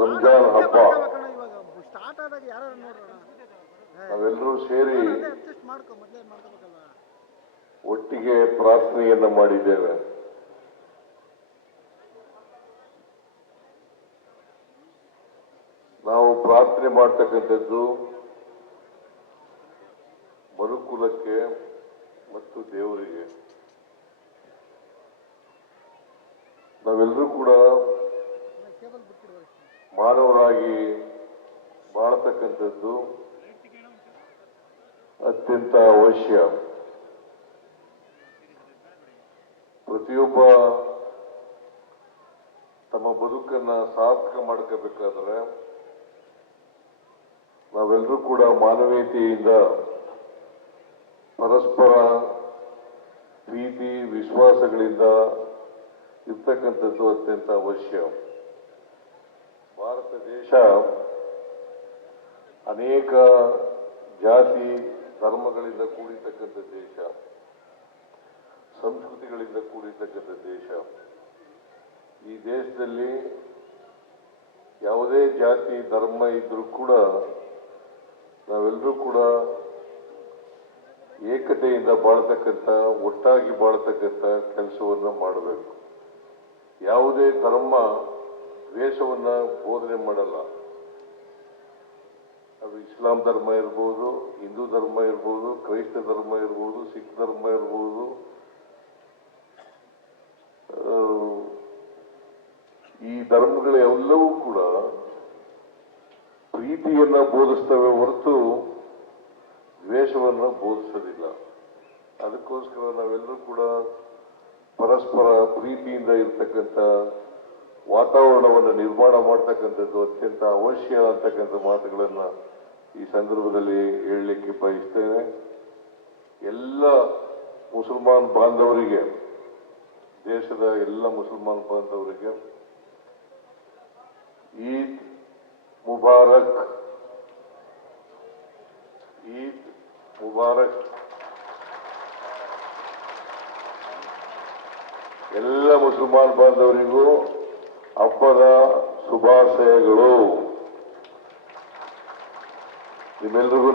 ರಂಜಾನ್ ಹಬ್ಬ ನಾವೆಲ್ಲರೂ ಸೇರಿ ಒಟ್ಟಿಗೆ ಪ್ರಾರ್ಥನೆಯನ್ನ ಮಾಡಿದ್ದೇವೆ. ನಾವು ಪ್ರಾರ್ಥನೆ ಮಾಡ್ತಕ್ಕಂಥದ್ದು ಮನುಕುಲಕ್ಕೆ ಮತ್ತು ದೇವರಿಗೆ. ನಾವೆಲ್ಲರೂ ಕೂಡ ಮಾನವರಾಗಿ ಬಾಳ್ತಕ್ಕಂಥದ್ದು ಅತ್ಯಂತ ಅವಶ್ಯ. ಪ್ರತಿಯೊಬ್ಬ ತಮ್ಮ ಬದುಕನ್ನ ಸಾರ್ಥಕ ಮಾಡ್ಕೋಬೇಕಾದ್ರೆ ನಾವೆಲ್ಲರೂ ಕೂಡ ಮಾನವೀಯತೆಯಿಂದ ಪರಸ್ಪರ ಪ್ರೀತಿ ವಿಶ್ವಾಸಗಳಿಂದ ಇರ್ತಕ್ಕಂಥದ್ದು ಅತ್ಯಂತ ಅವಶ್ಯ. ಭಾರತ ದೇಶ ಅನೇಕ ಜಾತಿ ಧರ್ಮಗಳಿಂದ ಕೂಡಿರ್ತಕ್ಕಂಥ ದೇಶ, ಸಂಸ್ಕೃತಿಗಳಿಂದ ಕೂಡಿರ್ತಕ್ಕಂಥ ದೇಶ. ಈ ದೇಶದಲ್ಲಿ ಯಾವುದೇ ಜಾತಿ ಧರ್ಮ ಇದ್ರೂ ಕೂಡ ನಾವೆಲ್ಲರೂ ಕೂಡ ಏಕತೆಯಿಂದ ಬಾಳ್ತಕ್ಕಂಥ, ಒಟ್ಟಾಗಿ ಬಾಳ್ತಕ್ಕಂಥ ಕೆಲಸವನ್ನು ಮಾಡಬೇಕು. ಯಾವುದೇ ಧರ್ಮ ದ್ವೇಷವನ್ನ ಬೋಧನೆ ಮಾಡಲ್ಲ. ಅದು ಇಸ್ಲಾಂ ಧರ್ಮ ಇರ್ಬೋದು, ಹಿಂದೂ ಧರ್ಮ ಇರ್ಬೋದು, ಕ್ರೈಸ್ತ ಧರ್ಮ ಇರ್ಬೋದು, ಸಿಖ್ ಧರ್ಮ ಇರ್ಬೋದು, ಈ ಧರ್ಮಗಳೆಲ್ಲವೂ ಕೂಡ ಪ್ರೀತಿಯನ್ನ ಬೋಧಿಸ್ತವೆ ಹೊರತು ದ್ವೇಷವನ್ನ ಬೋಧಿಸೋದಿಲ್ಲ. ಅದಕ್ಕೋಸ್ಕರ ನಾವೆಲ್ಲರೂ ಕೂಡ ಪರಸ್ಪರ ಪ್ರೀತಿಯಿಂದ ಇರ್ತಕ್ಕಂಥ ವಾತಾವರಣವನ್ನು ನಿರ್ಮಾಣ ಮಾಡ್ತಕ್ಕಂಥದ್ದು ಅತ್ಯಂತ ಅವಶ್ಯ ಅಂತಕ್ಕಂಥ ಮಾತುಗಳನ್ನ ಈ ಸಂದರ್ಭದಲ್ಲಿ ಹೇಳಲಿಕ್ಕೆ ಬಯಸ್ತೇನೆ. ಎಲ್ಲ ಮುಸಲ್ಮಾನ್ ಬಾಂಧವರಿಗೆ, ದೇಶದ ಎಲ್ಲ ಮುಸಲ್ಮಾನ್ ಬಾಂಧವರಿಗೆ ಈದ್ ಮುಬಾರಕ್, ಈದ್ ಮುಬಾರಕ್. ಎಲ್ಲ ಮುಸಲ್ಮಾನ್ ಬಾಂಧವರಿಗೂ ಹಬ್ಬದ ಶುಭಾಶಯಗಳು. ನಿಮ್ಮೆಲ್ಲರಿಗೂ